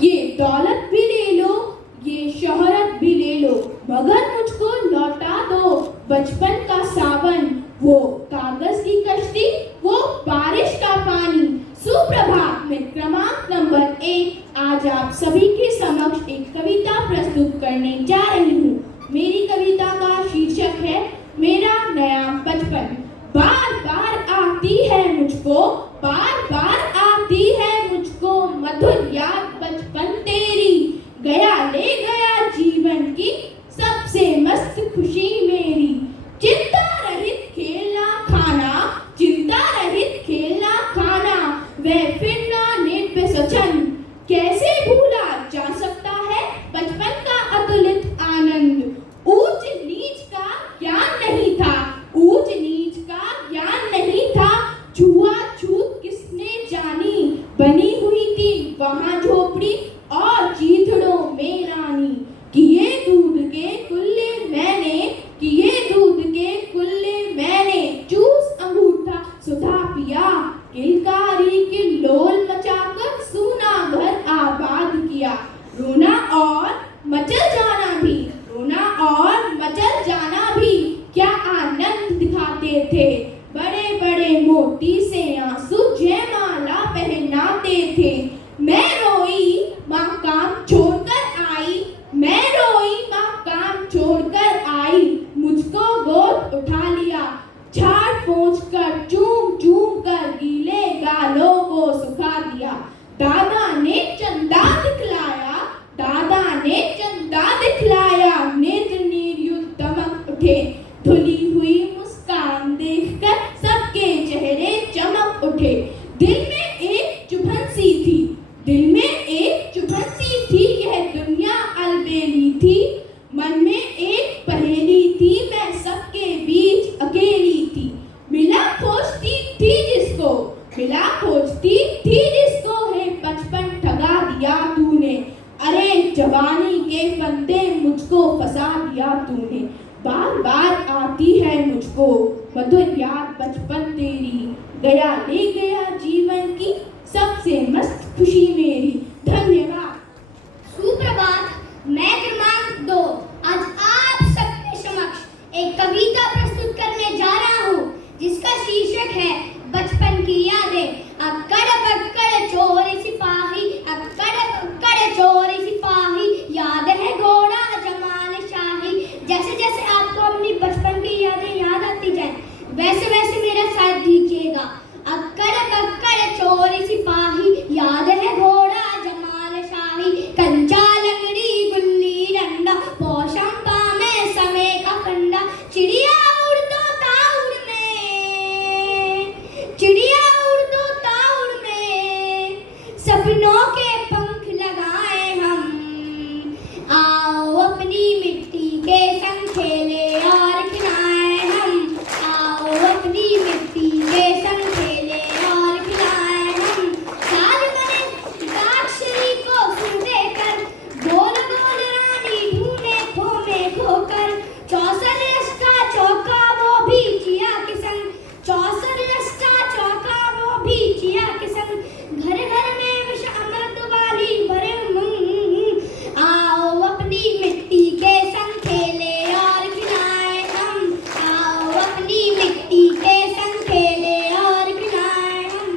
ये दौलत भी ले लो, ये शोहरत भी ले लो, मगर मुझको लौटा दो बचपन का सावन, वो कागज की कश्ती, वो बारिश का पानी। सुप्रभात। मैं क्रमांक नंबर 1 आज आप सभी के समक्ष एक कविता प्रस्तुत करने जा रही हूँ। मेरी कविता का शीर्षक है मेरा नया बचपन। बार बार आती है मुझको, बार बार आती है मुझको मधुर याद बचपन तेरी। गया ले गया जीवन की सबसे मस्त खुशी मेरी। चिंता रहित खेलना खाना, चिंता रहित खेलना खाना, वह फिरना नेट पे स्वच्छंद। कैसे भूला जा सकता है बचपन का अतुलित आनंद। ऊंच नीच का ज्ञान नहीं था, ऊंच नीच का ज्ञान नहीं था, छुआ छूत किसने जानी। बनी हुई थी वहां झोपड़ी और चीथड़ों में रानी। किए दूध के कुल्ले मैंने, किए दूध के कुल्ले मैंने, चूस अंगूठा सुधा पिया। किलकारी के लोल मचाकर सूना घर आबाद किया। रोना और मचल जाना भी, रोना और मचल जाना भी क्या आनंद दिखाते थे। बड़े बड़े मोती से आंसू जयमाला पहनाते थे। मैं रोई माँ काम छोड़कर आई, मैं रोई माँ काम छोड़कर आई, मुझको गोद उठा लिया। झाड़ पोंछ कर चूम चूम कर गीले गालों को सुखा दिया। दादा ने चंदा दिखलाया, दादा ने चंदा दिखलाया, नेत्र निर्युक्त दमक उठे। धुली हुई मुस्कान देखकर सबके चेहरे चमक उठे। दिल में एक चुभन सी थी, दिल में एक चुभन सी थी, यह दुनिया अलबेली थी। मन में एक पहेली थी, मैं सबके बीच अकेली थी। मिला खोजती थी जिसको, मिला खोजती थी जिसको, है बचपन ठगा दिया तूने। अरे जवानी के फंदे मुझको फंसा दिया तूने। बार बार आती है मुझको मधुर याद बचपन तेरी। गया ले गया जीवन की सबसे मस्त खुशी मेरी। धन्यवाद। सुप्रभात। मैं क्रमांक 2 आज आप सबके समक्ष एक कविता प्रस्तुत करने जा रहा हूँ जिसका शीर्षक है बचपन की यादें। अक्कड़ बक्कड़ चोर सिपाही, अक्कड़ बक्कड़ चोर सिपाही, याद है घोड़ा जमाल शाही। जैसे जैसे आपको अपनी बचपन की यादें याद आती जाए वैसे वैसे मेरा साथ दीजिएगा। अक्कड़ बक्कड़ चोर सिपाही, याद है घोड़ा जमाल शाही, कंचा लंगड़ी गुल्ली डंडा, पोशंपा में समय का फंडा। चिड़िया उड़ दो ताउड़ में, चिड़िया उड़ दो ताउड़ में, सपनों के पंख लगाए हम। आओ अपनी मिट्टी के संग खेले और खिलाए हम, आओ अपनी मिट्टी के संग खेले और खिलाए हम। साल बने दाक्षरी को सुन देकर, गोल गोल रानी ढूंढे खो में खोकर। 64 रस का चौका वो भी चिया के संग, 64 रस का चौका वो भी चिया के संग। घर घर में विष अमृत वाली भरे उमंग। आओ अपनी मिट्टी के संग खेले और खिलाए हम, आओ अपनी मिट्टी के संग खेले और खिलाए हम।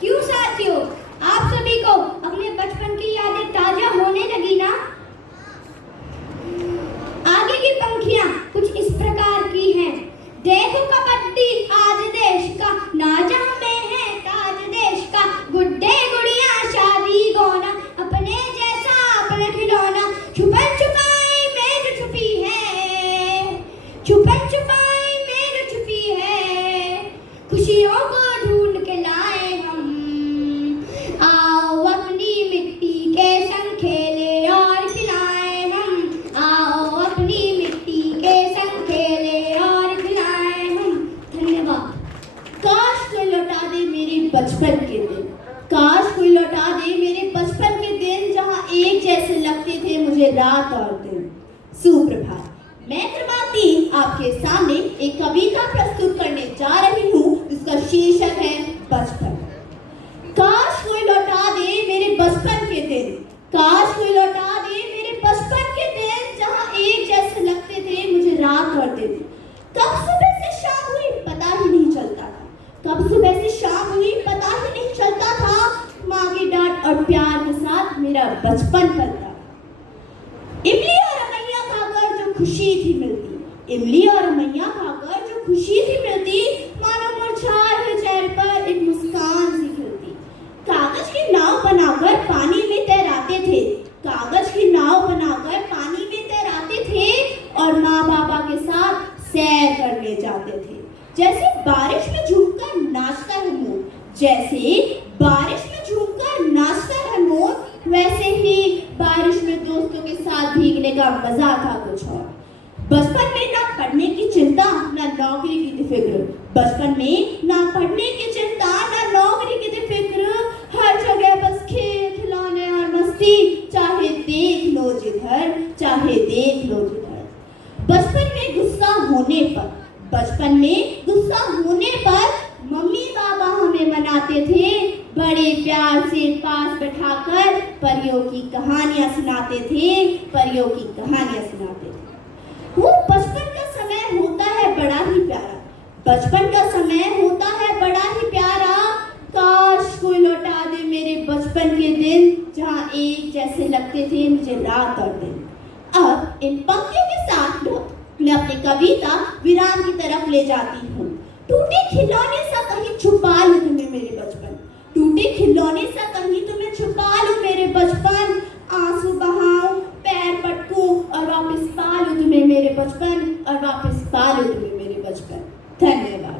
क्यों साथियों, आप सभी को अपने बचपन की यादें ताजा होने लगी ना? आगे की पंक्तियां कुछ इस प्रकार की हैं। देखो कबड्डी आज देश का, ना जहां में है ताज देश का। गुड्डे गुड़िया शादी गोना, अपने जैसा अपना खिलौना। छुपन छुपाई मेज छुपी है, छुपन छुपाई मेज छुपी है, खुशियों को ढूंढ के लाए हम। आओ अपनी मिट्टी के संग खेले और खिलाए हम, आओ अपनी मिट्टी के संग खेले और खिलाए हम। धन्यवाद। काश कोई लौटा दे मेरे बचपन के दिन, काश कोई लौटा दे मेरे बचपन के दिन जहाँ एक जैसे लगते थे मुझे रात और दिन। सुप्रभात। मैं क्रमांक 3 आपके सामने एक कविता प्रस्तुत करने जा रही हूँ जिसका शीर्षक है बचपन। काश कोई लौटा दे मेरे बचपन के दिन, शाम हुई पता ही नहीं चलता था। माँ की डांट और प्यार के साथ मेरा बचपन पलता। इमली और रमैया खाकर जो खुशी थी मिलती, इमली और रमैया खाकर जो खुशी थी मिलती, मानो मुरझाए हुए चेहरे पर एक मुस्कान सी खिलती। कागज की नाव बनाकर पानी में तैराते थे, कागज की नाव बनाकर पानी में तैराते थे और माँ बाबा के साथ सैर करने जाते थे। जैसे बारिश में झूमकर नाचता है मोर, जैसे बारिश में झूमकर नाचता है मोर, वैसे ही बारिश में दोस्तों के साथ भीगने का मजा था कुछ और। बचपन में ना पढ़ने की चिंता ना नौकरी की फिक्र, बचपन में ना पढ़ने की चिंता ना नौकरी की फिक्र, हर जगह बस खेल खिलौने और मस्ती, चाहे देख लो जिधर चाहे देख लो जिधर। बचपन में गुस्सा होने पर, बचपन में गुस्सा होने पर मम्मी पापा हमें मनाते थे, बड़े प्यार से पास बैठाकर परियों की कहानियां सुनाते थे, परियों की कहानियां सुनाते थे। वो बचपन का समय होता है बड़ा ही प्यारा, बचपन का समय होता है बड़ा ही प्यारा। काश कोई लौटा दे मेरे बचपन के दिन, जहाँ एक जैसे लगते थे मुझे रात और दिन। अब इन पंक्तियों के साथ मैं अपनी कविता विराम की तरफ ले जाती हूँ। टूटे खिलौने सा कहीं छुपा लूं तुम्हें मेरे बचपन, टूटे खिलौने सा कहीं तुम्हें छुपा लूं मेरे बचपन, आंसू बहाऊं पैर पटकूं और वापस पा लूं तुम्हें मेरे बचपन, और वापस पा लूं तुम्हें मेरे बचपन। धन्यवाद।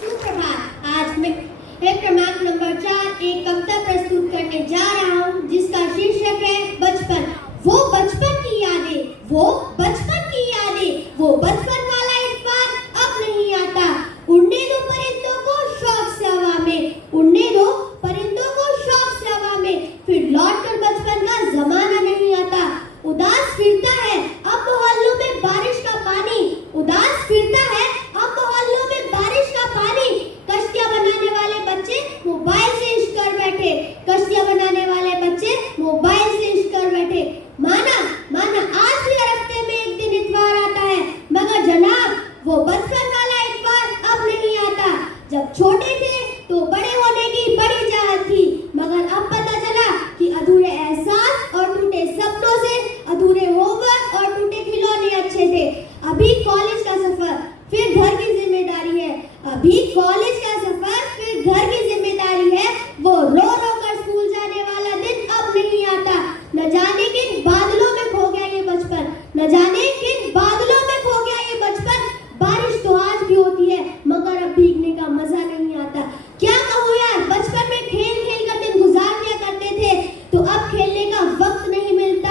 सुप्रभात। आज मैं क्रमांक नंबर 4 एक कविता प्रस्तुत करने जा रहा हूँ जिसका शीर्षक है बचपन। वो बचपन की यादें, वो बचपन की यादें, वो बचपन वाला इस बार अब नहीं आता। उड़ने दो परिंदों को शौक से हवा में, उड़ने दो परिंदों को शौक से हवा में, फिर लौट कर बचपन का जमाना नहीं आता। उदास फिरता है अब मोहल्लों में बारिश का पानी, उदास फिरता है अब मोहल्लों में बारिश का पानी। कश्तियां बनाने वाले बच्चे मोबाइल से इश्क कर बैठे, कश्तियां बनाने वाले बच्चे मोबाइल से इश्क कर बैठे। माना माना आज भी हफ्ते में एक दिन इतवार आता है, मगर जनाब वो बचपन वाला इतवार अब नहीं आता। जब छोटे थे तो बड़े होने की बड़ी चाहत थी, मगर अब पता चला कि अधूरे एहसास और टूटे सपनों से अधूरे होमवर्क और टूटे खिलौने अच्छे थे। अभी कॉलेज का सफर फिर घर की जिम्मेदारी है, अभी कॉलेज का सफर फिर घर की जिम्मेदारी है। वो रो रो कर स्कूल जाने वाला दिन अब नहीं आता। न जाने किन बादलों में खो गया ये बचपन, न जाने किन बादलों में खो गया ये बचपन। बारिश तो आज भी होती है मगर अब भीगने का मजा नहीं आता। क्या कहूँ यार, बचपन में खेल खेल कर दिन गुजार दिया करते थे, तो अब खेलने का वक्त नहीं मिलता।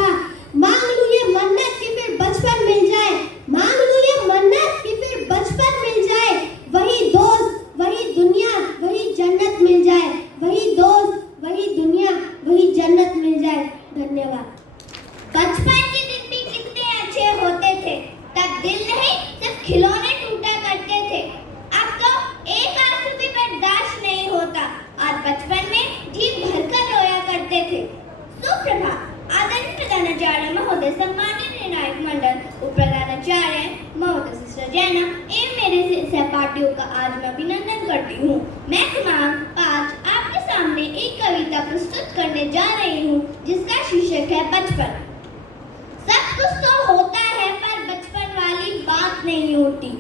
मांग लूं ये मन्नत कि फिर बचपन मिल जाए, मांग लूं ये मन्नत कि फिर बचपन मिल जाए। वही दोस्त वही दुनिया वही जन्नत मिल जाए, वही दोस्त वही दुनिया वही जन्नत मिल जाए। धन्यवाद। बचपन के दिन भी कितने अच्छे होते थे, तब दिल नहीं सिर्फ खिलौने टूटा करते थे। अब तो एक आंसू भी बर्दाश्त नहीं होता और बचपन में जी भरकर रोया करते थे। सुप्रभात। आदरणीय प्रधानाचार्य महोदय, सम्माननीय निर्णायक मंडल, उप प्रधानाचार्य महोदय सिस्टर जैना एवं मेरे सहपाठियों का आज मैं अभिनंदन करती हूँ। मैं क्रमांक 5 आपके सामने एक कविता प्रस्तुत करने जा रही हूँ जिसका शीर्षक है बचपन। सब कुछ तो होता है पर बचपन वाली बात नहीं होती,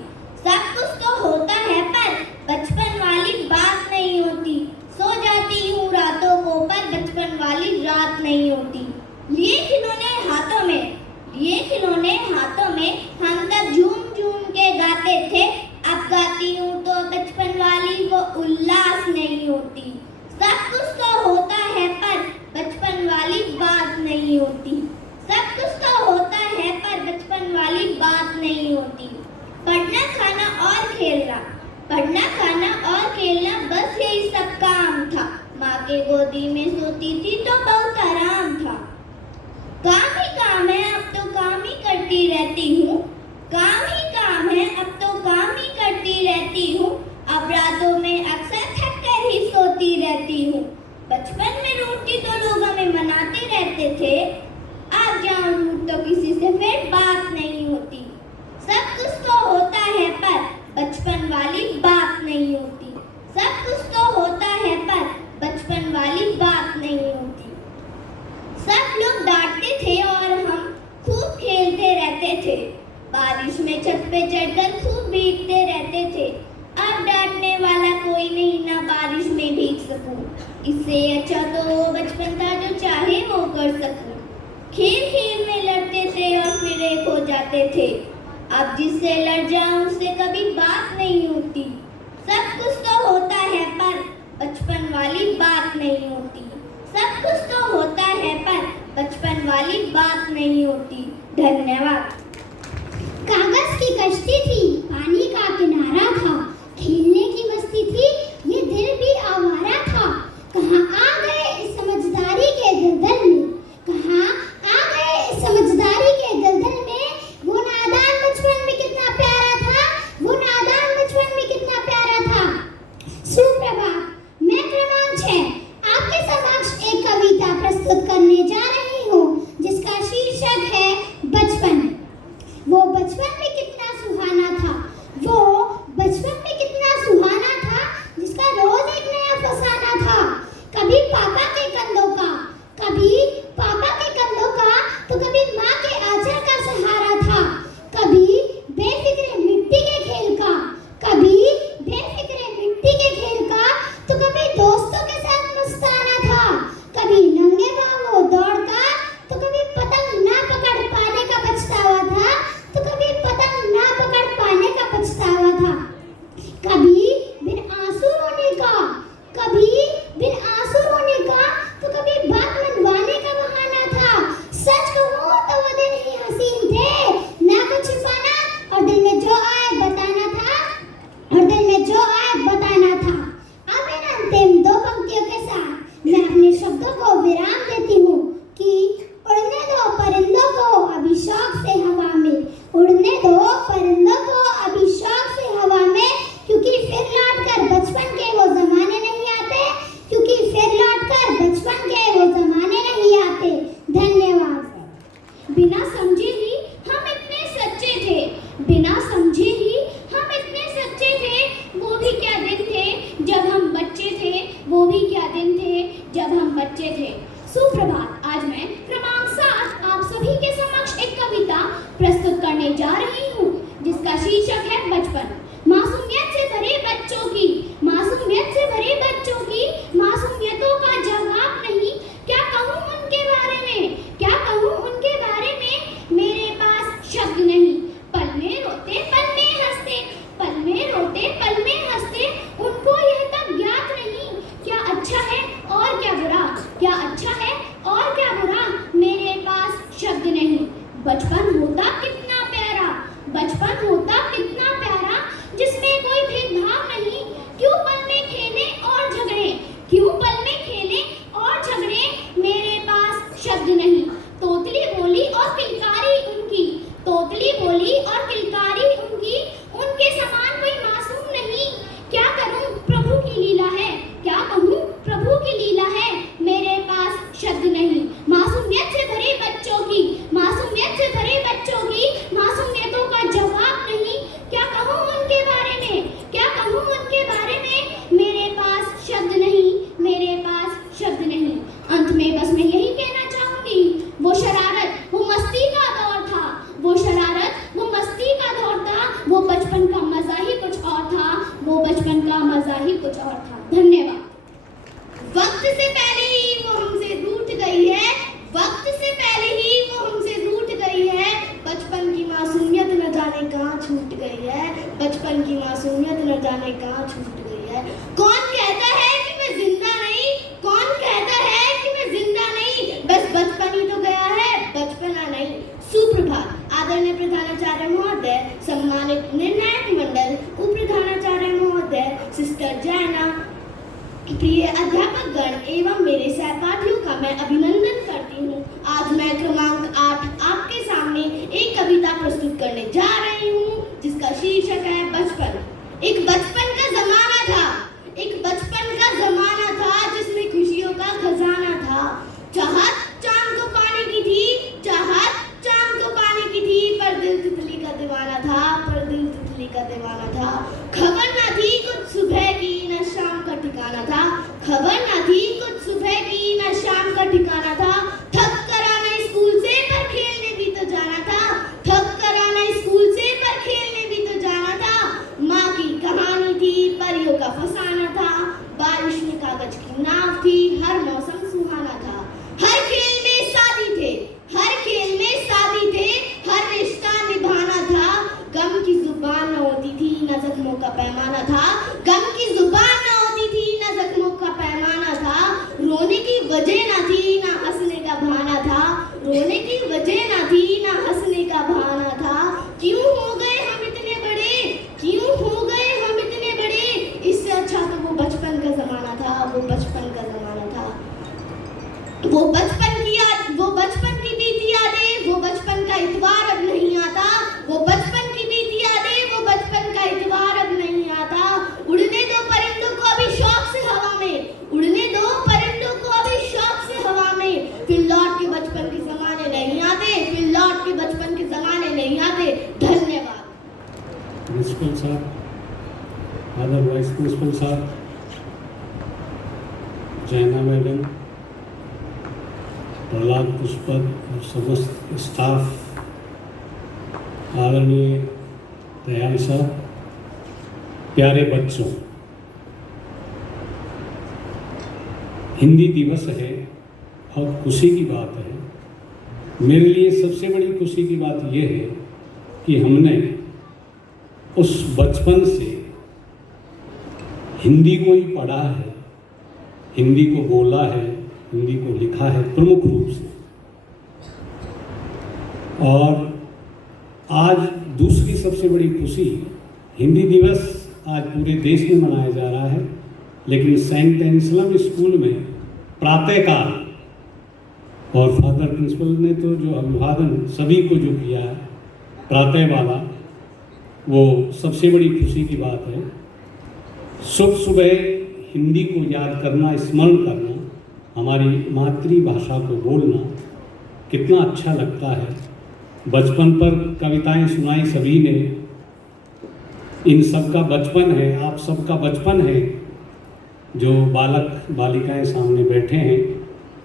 सब कुछ तो होता है पर बचपन वाली बात नहीं होती। सो जाती हूँ रातों को पर बचपन वाली रात नहीं होती। लिए खिलौने हाथों में, लिए खिलौने हाथों में हम तब झूम झूम के गाते थे। अब गाती हूँ तो बचपन वाली वो उल्लास नहीं होती। सब कुछ तो होता है पर बचपन वाली बात नहीं होती, सब कुछ तो होता है पर बचपन वाली बात नहीं होती। पढ़ना खाना और खेलना, पढ़ना खाना और खेलना बस यही सब काम था। माँ के गोदी में सोती थी तो बहुत आराम था। काम ही काम है अब तो काम ही करती रहती हूँ, काम ही काम है अब तो काम ही करती रहती हूँ। अब रातों में अक्सर थक कर ही सोती रहती हूँ। बचपन में रूठी तो लोग हमें मनाते रहते थे, अब जाऊँ रूठ तो किसी से फिर बात नहीं होती। सब कुछ तो होता है पर बचपन वाली बात नहीं होती, सब कुछ तो पे चढ़कर खूब भीगते रहते थे। अब डांटने वाला कोई नहीं, ना बारिश में भीग सकूं। इससे अच्छा तो वो बचपन था जो चाहे वो कर सकूं। खेल खेल में लड़ते थे और फिर एक हो जाते थे। अब जिससे लड़ जाऊं उससे कभी बात नहीं होती। सब कुछ तो होता है पर बचपन वाली बात नहीं होती। सब कुछ तो होता है पर बचपन वाली बात नहीं होती। धन्यवाद। कागज की कश्ती थी, पानी का किनारा था, खेलने की मस्ती थी, ये दिल भी आवारा था। कहाँ आ गए इस समझदारी के दलदल में, कहाँ आ गए इस समझदारी के दलदल में। वो नादान बचपन में कितना प्यारा था, वो नादान बचपन में कितना प्यारा था। सुप्रभात, मैं क्रमांक 6 आपके समक्ष एक कविता प्रस्तुत करने जा रही हूँ जिसका शीर्षक है बचपन। वो बचपन में कितना सुहाना था, वो बचपन में कितना सुहाना था, जिसका रोज एक नया फसाना था। कभी पापा के कंधों का, कभी पापा के कंधों का, तो कभी माँ के आंचल का सहारा था। कभी बेफिक्रे मिट्टी के खेल का, कभी बेफिक्रे मिट्टी के खेल का, तो कभी दोस्तों के साथ मस्ताना था। कभी नंगे पांव दौड़ता, तो कभी पतंग ना पकड़ पाने का पछतावा था, तो कभी पतंग ना पकड़ पाने का पछतावा था। कभी बिन आंसू रोने का, कभी बिन आंसू रोने का, तो कभी बात मनवाने का बहाना था। सच कहूं तो वो दिन ही हसीन थे, ना कुछ छिपाना और दिल में जो आए बताना था, और दिल में जो आए बताना था। अब इन अंतिम 2 पंक्तियों के साथ मैं अपने शब्दों को विराम देती हूँ कि उड़ने दो परिंदों को अभी शौक से हवा में, उड़ने दो परिंदों को अभी शौक से हवा में, क्योंकि फिर लौटकर बचपन के वो जमाने नहीं आते, क्योंकि फिर लौटकर बचपन के वो जमाने नहीं आते। धन्यवाद। बिना समझे ही हम इतने सच्चे थे, बिना समझे ही हम इतने सच्चे थे। वो भी क्या दिन थे जब हम बच्चे थे, वो भी क्या दिन थे जब हम बच्चे थे। सुप्रभात, आज मैं क्रमांक 7 आप सभी के समक्ष एक कविता प्रस्तुत करने जा रही हूँ जिसका शीर्षक है बचपन। मासूमियत से भरे बच्चों की, मासूमियत से भरे बच्चों की, मासूमियतों का जवाब नहीं। क्या कहूँ उनके बारे में, क्या कहूँ उनके बारे में, मेरे पास शब्द नहीं। पल में रोते पल में हंसते, पल में रोते पल में हंसते, उनको यह तब ज्ञात नहीं क्या अच्छा है और क्या बुरा, क्या अच्छा है और क्या बुरा, मेरे पास शब्द नहीं। बचपन होता कितना प्यारा, बचपन होता कितना प्यारा, जिसमें कोई भेदभाव नहीं। क्यों पल में खेले और झगड़े, क्यों पल में खेले और झगड़े, मेरे पास शब्द नहीं। तोतली बोली और किलकारी उनकी, तोतली बोली और किलकारी उनकी, उनके समान कोई मासूम नहीं। क्या करूं प्रभु की लीला है, क्या कहूं प्रभु की लीला है, मेरे पास शब्द नहीं। मासूमियत से भरे बच्चों की, मासूमियत से भरे बच्चों की, मासूमियतों का जवाब नहीं। क्या कहूं उनके बारे में, क्या कहूं उनके बारे में, मेरे पास शब्द नहीं, मेरे पास शब्द नहीं। अंत में बस मैं यही कहना चाहूंगी, वो शरारत वो मस्ती का दौर था, वो शरारत वो मस्ती का दौर था, वो बचपन का मजा ही कुछ और था, वो बचपन का मजा ही कुछ और था। धन्यवाद। वक्त से पहले ही वो हमसे रूठ गई है, वक्त से पहले ही वो हमसे रूठ गई है। बचपन की मासूमियत न जाने कहाँ छूट गई है, बचपन की मासूमियत न जाने कहाँ छूट गई है। कौन कहता है कि मैं जिंदा नहीं, कौन कहता है कि मैं जिंदा नहीं, बस बचपन ही तो गया है, बचपना नहीं। सुप्रभात, आदरणीय प्रधानाचार्य महोदय, सम्मानित निर्णायक मंडल, उप प्रधानाचार्य महोदय, सिस्टर जैना, प्रिय अध्यापक गण एवं मेरे सहपाठियों का मैं अभिनंदन करती हूँ। आज मैं क्रमांक 8 आपके सामने एक कविता प्रस्तुत करने जा रही हूँ जिसका शीर्षक है बचपन। एक बचपन का जमाना था, एक बचपन का जमाना था जिसमें खुशियों का खजाना था। चाहत चांद को पाने की थी, चाहत चांद को पाने की थी, पर दिल तितली का दीवाना था, पर दिल तितली का दीवाना था। खबर न थी कुछ सुबह की न शाम का ठिकाना था, खबर न थी कुछ सुबह की न शाम का ठिकाना था। थक कर आना स्कूल से पर खेलने भी तो जाना था, थक कर आना स्कूल से पर खेलने वो बचपन की बीती यादें, वो बचपन का इतवार अब नहीं आता, वो बचपन की बीती यादें, वो बचपन का इतवार अब नहीं आता। उड़ने दो परिंदों को अभी शौक से हवा में, उड़ने दो परिंदों को अभी शौक से हवा में, फिर लौट के बचपन के ज़माने नहीं आते, फिर लौट के बचपन के ज़माने नहीं आते। धन्यवाद। प्रिंसिपल साहब, अदर वाइस प्रिंसिपल साहब, जैना मैडम, प्रहलाद पुष्पक और समस्त स्टाफ, आदरणीय दयाल साहब, प्यारे बच्चों, हिंदी दिवस है, बहुत खुशी की बात है। मेरे लिए सबसे बड़ी खुशी की बात यह है कि हमने उस बचपन से हिंदी को ही पढ़ा है, हिंदी को बोला है, हिंदी को लिखा है प्रमुख रूप से। और आज दूसरी सबसे बड़ी खुशी, हिंदी दिवस आज पूरे देश में मनाया जा रहा है, लेकिन सेंट एंसलम स्कूल में प्रातःकाल, और फादर प्रिंसिपल ने तो जो अभिवादन सभी को जो किया है प्रातः वाला, वो सबसे बड़ी खुशी की बात है। सुबह हिंदी को याद करना, स्मरण करना, हमारी मातृभाषा को बोलना कितना अच्छा लगता है। बचपन पर कविताएं सुनाई सभी ने, इन सब का बचपन है, आप सबका बचपन है जो बालक बालिकाएं सामने बैठे हैं।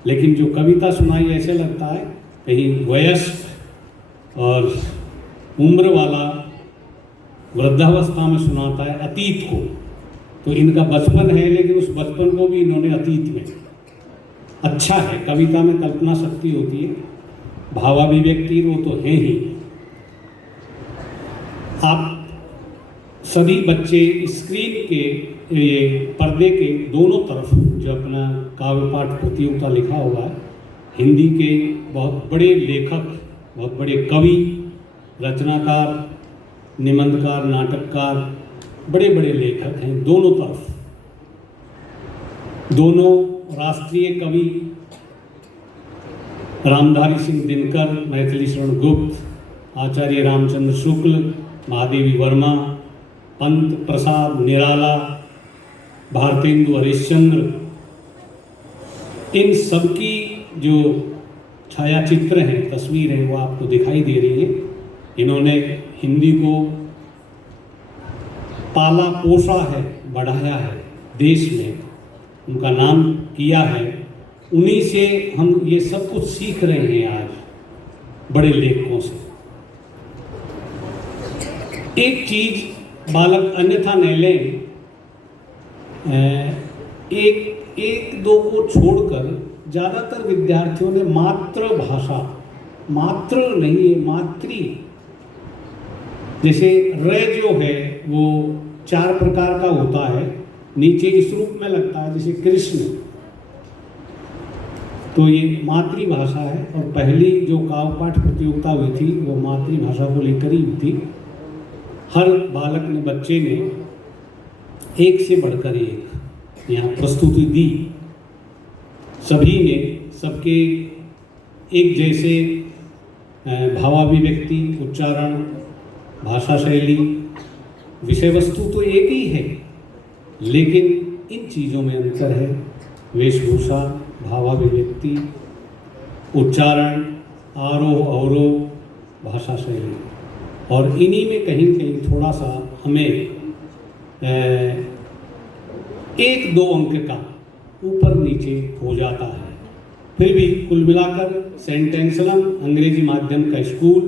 लेकिन जो कविता सुनाई ऐसे लगता है कहीं वयस्क और उम्र वाला वृद्धावस्था में सुनाता है अतीत को। तो इनका बचपन है, लेकिन उस बचपन को भी इन्होंने अतीत में, अच्छा है। कविता में कल्पना शक्ति होती है, भावाभिव्यक्ति वो तो है ही। आप सभी बच्चे स्क्रीन के ये पर्दे के दोनों तरफ जो अपना काव्य पाठ प्रतियोगिता लिखा हुआ है, हिंदी के बहुत बड़े लेखक, बहुत बड़े कवि, रचनाकार, निबंधकार, नाटककार, बड़े बड़े लेखक हैं दोनों तरफ। दोनों राष्ट्रीय कवि रामधारी सिंह दिनकर, मैथिली शरण गुप्त, आचार्य रामचंद्र शुक्ल, महादेवी वर्मा, पंत प्रसाद निराला, भारतेंदु हरिश्चंद्र, इन सबकी जो छायाचित्र हैं, तस्वीर हैं, वो आपको दिखाई दे रही है। इन्होंने हिंदी को पाला पोसा है, बढ़ाया है देश में, उनका नाम किया है। उन्हीं से हम ये सब कुछ सीख रहे हैं आज बड़े लेखकों से। एक चीज बालक अन्यथा नहीं लें, एक दो को छोड़कर ज़्यादातर विद्यार्थियों ने मातृभाषा, मातृ नहीं है मातृ, जैसे र जो है वो 4 प्रकार का होता है, नीचे इस रूप में लगता है जैसे कृष्ण, तो ये मातृभाषा है। और पहली जो काव्य पाठ प्रतियोगिता हुई थी वो मातृभाषा को लेकर ही हुई थी। हर बालक ने, बच्चे ने एक से बढ़कर एक यहाँ प्रस्तुति दी। सभी ने, सबके एक जैसे भावाभिव्यक्ति, उच्चारण, भाषा शैली, विषय वस्तु तो एक ही है, लेकिन इन चीज़ों में अंतर है। वेशभूषा, भावाभिव्यक्ति, उच्चारण, आरोह अवरोह, भाषा शैली, और इन्हीं में कहीं कहीं थोड़ा सा हमें 1-2 अंक का ऊपर नीचे हो जाता है। फिर भी कुल मिलाकर सेंट एंसलम अंग्रेजी माध्यम का स्कूल,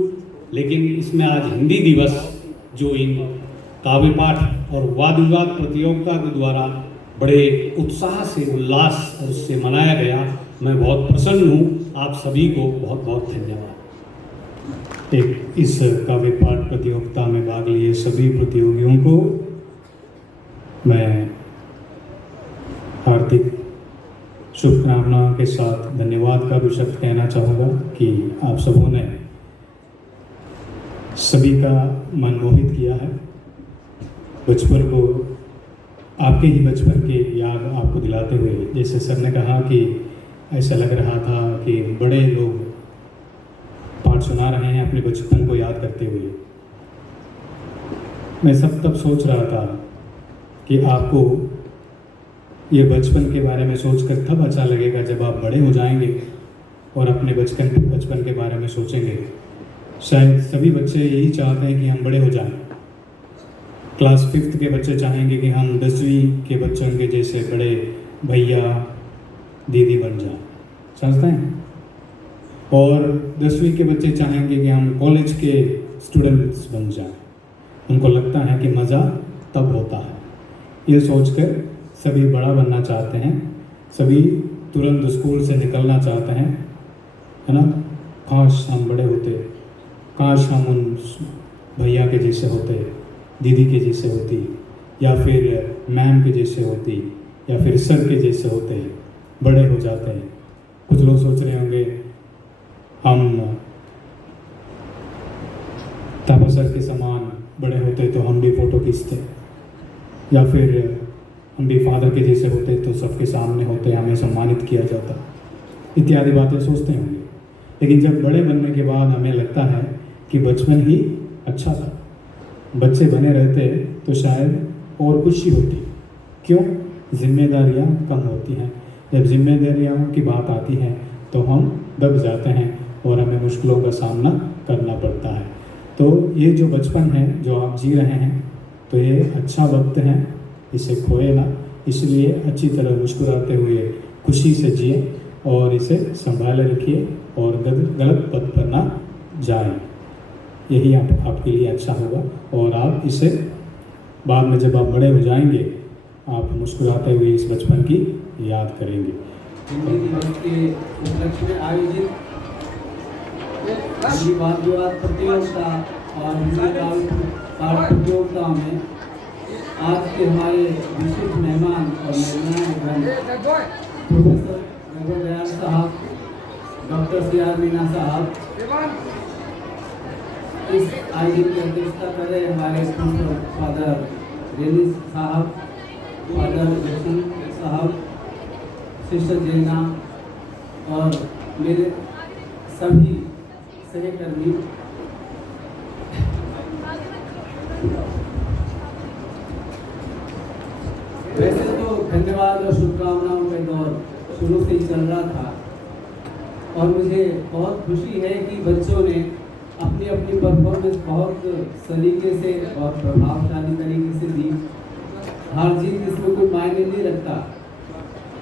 लेकिन इसमें आज हिंदी दिवस जो इन काव्य पाठ और वाद विवाद प्रतियोगिता के द्वारा बड़े उत्साह से, उल्लास और उससे मनाया गया, मैं बहुत प्रसन्न हूँ। आप सभी को बहुत बहुत धन्यवाद। इस काव्य पाठ प्रतियोगिता में भाग लिए सभी प्रतियोगियों को मैं हार्दिक शुभकामना के साथ धन्यवाद का भी शब्द कहना चाहूँगा कि आप सबों ने सभी का मन मोहित किया है। बचपन को, आपके ही बचपन की याद आपको दिलाते हुए, जैसे सर ने कहा कि ऐसा लग रहा था कि बड़े लोग पाठ सुना रहे हैं अपने बचपन को याद करते हुए। मैं तब सोच रहा था कि आपको ये बचपन के बारे में सोचकर तब अच्छा लगेगा जब आप बड़े हो जाएंगे और अपने बचपन के बारे में सोचेंगे। शायद सभी बच्चे यही चाहते हैं कि हम बड़े हो जाएं। क्लास 5th के बच्चे चाहेंगे कि हम 10वीं के बच्चों के जैसे बड़े भैया दीदी बन जाएं, समझते हैं। और 10वीं के बच्चे चाहेंगे कि हम कॉलेज के स्टूडेंट्स बन जाएं। उनको लगता है कि मज़ा तब होता है। ये सोचकर सभी बड़ा बनना चाहते हैं, सभी तुरंत स्कूल से निकलना चाहते हैं, है ना। काश हम बड़े होते, काश हम उन भैया के जैसे होते, दीदी के जैसे होती, या फिर मैम के जैसे होती, या फिर सर के जैसे होते, बड़े हो जाते हैं। कुछ लोग सोच रहे होंगे हम तापा सर के समान बड़े होते तो हम भी फ़ोटो खींचते, या फिर हम भी फादर के जैसे होते तो सबके सामने होते, हमें सम्मानित किया जाता, इत्यादि बातें सोचते होंगे। लेकिन जब बड़े बनने के बाद हमें लगता है कि बचपन ही अच्छा था। बच्चे बने रहते तो शायद और खुशी होती। क्यों? जिम्मेदारियां कम होती हैं। जब जिम्मेदारियों की बात आती है तो हम दब जाते हैं और हमें मुश्किलों का सामना करना पड़ता है। तो ये जो बचपन है जो आप जी रहे हैं, तो ये अच्छा वक्त है, इसे खोए ना। इसलिए अच्छी तरह मुस्कुराते हुए खुशी से जिए और इसे संभाले रखिए और गलत पथ पर ना जाएं। यही आपके लिए अच्छा होगा और आप इसे बाद में जब आप बड़े हो जाएंगे आप मुस्कुराते हुए इस बचपन की याद करेंगे। हिंदी दिवस के उपलक्ष्य में आयोजित हिंदी वाद विवाद प्रतियोगिता और हिंदी काव्य पाठ प्रतियोगिता में आज के हमारे विशिष्ट मेहमान और मेहमान प्रोफेसर रघुवर दयाल साहब, डॉक्टर सी आर मीना साहब, इस आयोजन की अध्यक्षता कर रहे हमारे फादर रेनी साहब, फादर जशन साहब, सिस्टर जैना और मेरे सभी सहकर्मी। वैसे तो धन्यवाद और शुभकामनाओं का दौर शुरू से ही चल रहा था और मुझे बहुत खुशी है कि बच्चों ने अपनी अपनी परफॉर्मेंस बहुत सलीके से और प्रभावशाली तरीके से दी। हार जीत इसमें कोई मायने नहीं रखता।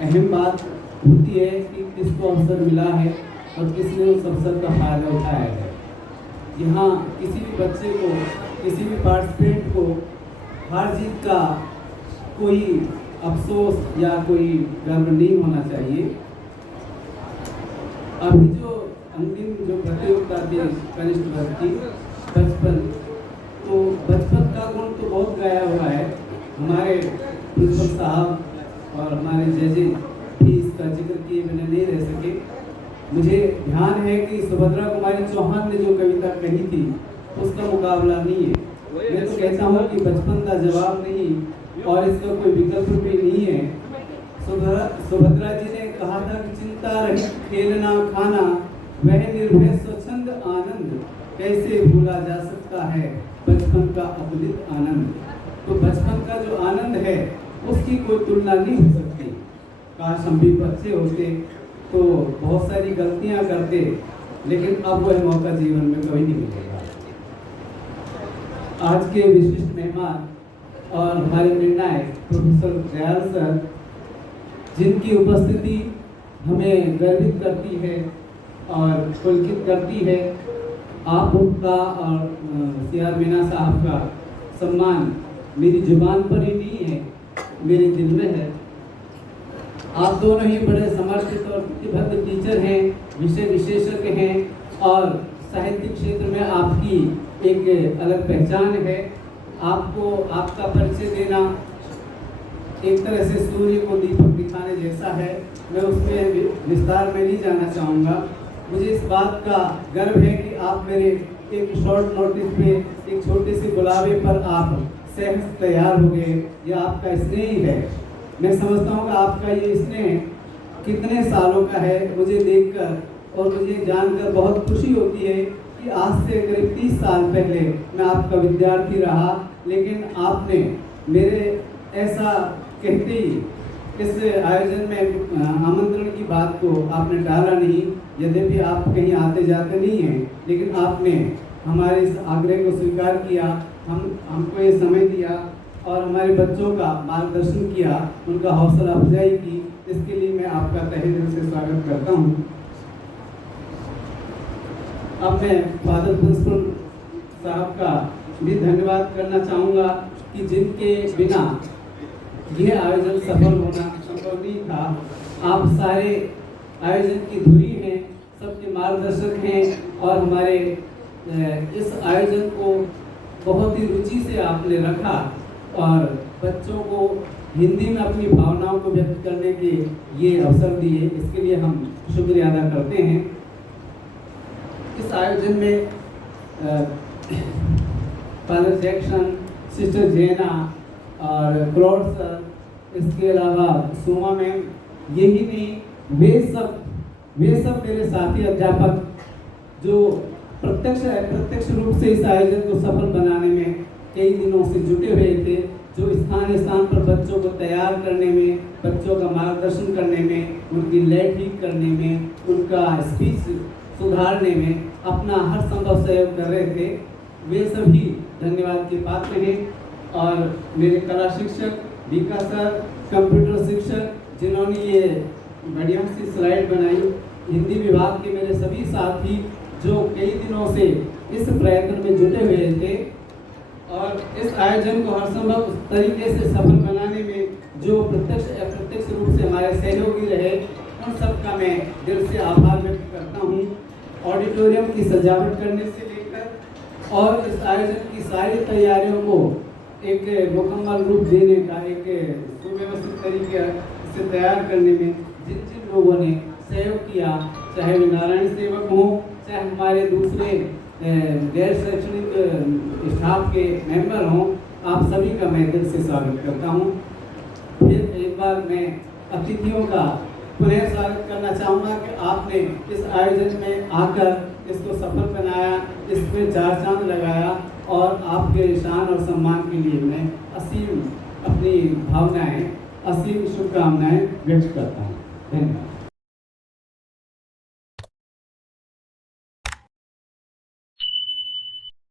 अहम बात होती है कि किसको अवसर मिला है और किसने उस अवसर का फायदा उठाया है। यहाँ किसी भी बच्चे को, किसी भी पार्टिसिपेंट को हार जीत का कोई अफसोस या कोई गर्व नहीं होना चाहिए। अभी जो अंतिम जो प्रतियोगिता थी कनिष्ठ वर्ग की बचपन, तो बचपन का गुण तो बहुत गाया हुआ है। हमारे प्रिंसिपल साहब और हमारे जजेज भी इसका जिक्र किए बिना नहीं रह सके। मुझे ध्यान है कि सुभद्रा कुमारी चौहान ने जो कविता कही थी उसका मुकाबला नहीं है। मैं तो कहता हूँ कि बचपन का जवाब नहीं और इसका कोई विकल्प भी नहीं है। सुभद्रा जी ने कहा था कि चिंता रहित खेलना खाना, वह निर्भय स्वच्छंद आनंद, कैसे भूला जा सकता है बचपन का अतुलित आनंद। तो बचपन का जो आनंद है उसकी कोई तुलना नहीं हो सकती। काश हम भी बच्चे होते तो बहुत सारी गलतियां करते, लेकिन अब वह मौका जीवन में कभी नहीं मिलेगा। आज के विशिष्ट मेहमान और हमारे निर्णायक प्रोफेसर दयाल सर, जिनकी उपस्थिति हमें गर्वित करती है और पुलकित करती है, आप उनका और सी आर मीना साहब का सम्मान मेरी जुबान पर ही नहीं है, मेरे दिल में है। आप दोनों ही बड़े समर्पित और प्रतिबद्ध टीचर हैं, विषय विशेषज्ञ हैं और साहित्यिक क्षेत्र में आपकी एक अलग पहचान है। आपको आपका परिचय देना एक तरह से सूर्य को दीपक दिखाने जैसा है। मैं उसमें विस्तार में नहीं जाना चाहूँगा। मुझे इस बात का गर्व है कि आप मेरे एक शॉर्ट नोटिस पे एक छोटे से बुलावे पर आप सहज तैयार हो गए। यह आपका स्नेह ही है। मैं समझता हूँ कि आपका ये स्नेह कितने सालों का है मुझे देखकर और मुझे जानकर बहुत खुशी होती है कि आज से करीब 30 साल पहले मैं आपका विद्यार्थी रहा, लेकिन आपने मेरे ऐसा कहते ही इस आयोजन में आमंत्रण की बात को आपने टाला नहीं। यद्यपि आप कहीं आते जाते नहीं हैं, लेकिन आपने हमारे इस आग्रह को स्वीकार किया, हमको ये समय दिया और हमारे बच्चों का मार्गदर्शन किया, उनका हौसला अफजाई की। इसके लिए मैं आपका तहे दिल से स्वागत करता हूँ। अब मैं फादर प्रिंसिपल साहब का भी धन्यवाद करना चाहूँगा कि जिनके बिना यह आयोजन सफल होना संभव नहीं था। आप सारे आयोजन की धुरी हैं, सबके मार्गदर्शक हैं और हमारे इस आयोजन को बहुत ही रुचि से आपने रखा और बच्चों को हिंदी में अपनी भावनाओं को व्यक्त करने के ये अवसर दिए। इसके लिए हम शुक्रिया अदा करते हैं। इस आयोजन में फादर जैक्सन, सिस्टर जेना और क्लॉड सर, इसके अलावा सोमा मैम, यही नहीं वे सब मेरे साथी अध्यापक जो प्रत्यक्ष रूप से इस आयोजन को सफल बनाने में कई दिनों से जुटे हुए थे, जो स्थान पर बच्चों को तैयार करने में, बच्चों का मार्गदर्शन करने में, उनकी लय ठीक करने में, उनका स्पीच सुधारने में अपना हर संभव सहयोग कर रहे थे। वे सभी धन्यवाद के पात्र हैं। और मेरे कला शिक्षक बीका सर, कंप्यूटर शिक्षक जिन्होंने ये बढ़िया सी स्लाइड बनाई, हिंदी विभाग के मेरे सभी साथी जो कई दिनों से इस प्रयत्न में जुटे हुए थे और इस आयोजन को हर संभव तरीके से सफल बनाने में जो प्रत्यक्ष अप्रत्यक्ष रूप से हमारे सहयोगी रहे, उन सबका मैं दिल से आभार व्यक्त करता हूँ। ऑडिटोरियम की सजावट करने से लेकर और इस आयोजन की सारी तैयारियों को एक मुकम्मल रूप देने का, एक सुव्यवस्थित तरीके से तैयार करने में जिन जिन लोगों ने सहयोग किया, चाहे वे नारायण सेवक हों, चाहे हमारे दूसरे गैर शैक्षणिक स्टाफ के मेंबर हों, आप सभी का मैं दिल से स्वागत करता हूं। फिर एक बार मैं अतिथियों का पुनः स्वागत करना चाहूँगा कि आपने इस आयोजन में आकर इसको सफल बनाया, इस पर 4 चांद लगाया और आपके शान और सम्मान के लिए मैं असीम अपनी भावनाएं, असीम शुभकामनाएं व्यक्त करता हूँ। धन्यवाद।